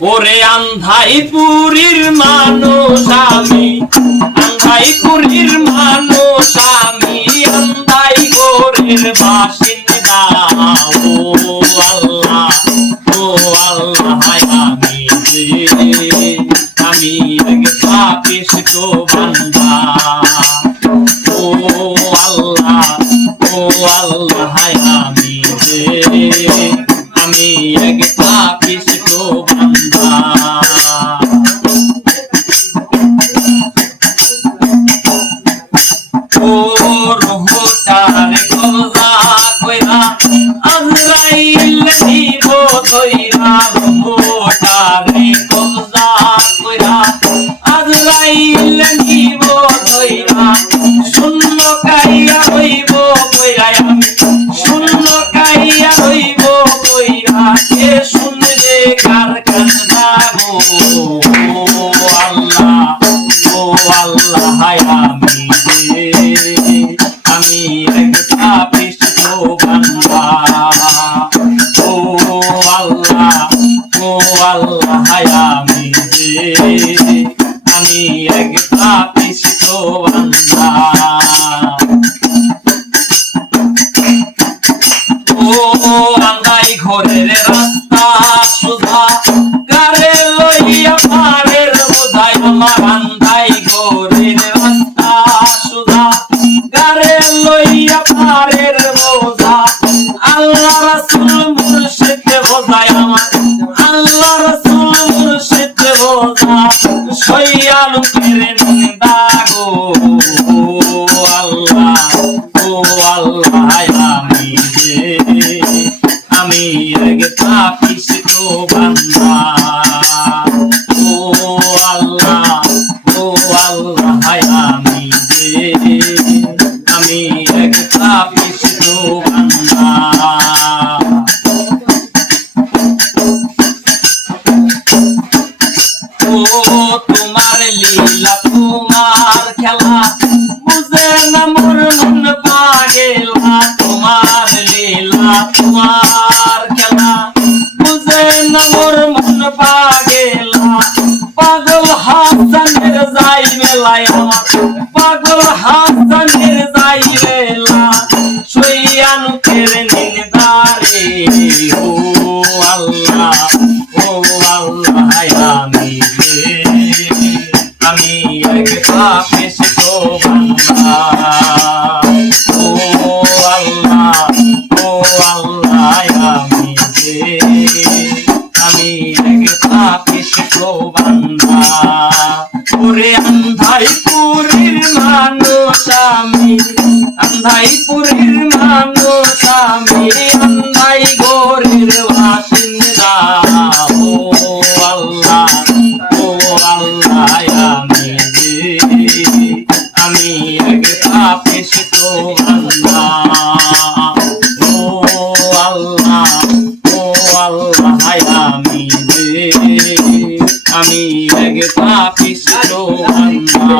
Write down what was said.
ওরে আন্ধাইপুরীর মানুষ আমি, আন্ধাইপুরীর মানুষ আমি, আন্ধাই গোরের বাসিন্দা। ও আল্লাহ, ও আল্লাহ, আমি এক পাপিষ্ঠ বান্দা। ও আল্লাহ, ও আল্লাহ, আমি এক পাপিষ্ঠ বান্দা। ও রুহটারে কবজা কইরা আজরাইল নিব ধইরা, রুহটারে কবজা কইরা আজরাইল নিব ধইরা। শূন্য কাইয়া হইব কইরা আমি, শূন্য কাইয়া হইব কইরা। কে শুনবে কার কান্না গো? ও আল্লাহ, ও আল্লাহ, আমি এক পাপিষ্ঠ বান্দা। ও আল্লাহ, ও আল্লাহ, আমি এক পাপিষ্ঠ বান্দা। ও আল্লাহ, ঘরের রাস্তা সুধা কারে লইয়া পারের বোঝাই আমার। আন্ধাই ঘরের রাস্তা সুধা কারে লইয়া পারের বোঝা। আল্লাহ রাসূল মুর্শিদ বোঝাই আমার, আল্লাহ রাসূল মুর্শিদ বোঝা। সইয়ালু কেরে নিন্দা গো। ও আল্লাহ, ও আল্লাহ, আমি এক পাপিষ্ঠ বান্দা। ও আল্লাহ, ও আল্লাহ, আমি এক পাপিষ্ঠ বান্দা। ও তোমার লীলা, তোমার খেলা বুঝে না মোর মন পাগেলা। তোমার লীলা, তোমার খেলা বুঝে না মোর মন পাগেলা। পাগল হাসানের যাই মেলায় আমার, পাগল হাসানের যাই মেলা। সইয়ানু কেরে নিন্দারে। ও আল্লাহ, ও আল্লাহ, আমি এক পাপিষ্ঠ বান্দা। ও আল্লাহ, ও আল্লাহ, আমি এক পাপিষ্ঠ বান্দা। ওরে আন্ধাইপুরীর মানুষ আমি, আন্ধাইপুরীর মানুষ আমি, আন্ধাই গোরের বাসিন্দা। ও আল্লাহ, ও আল্লাহ, আমি এক পাপিষ্ঠ বান্দা। ও আল্লাহ, ও আল্লাহ, আমি এক পাপিষ্ঠ বান্দা।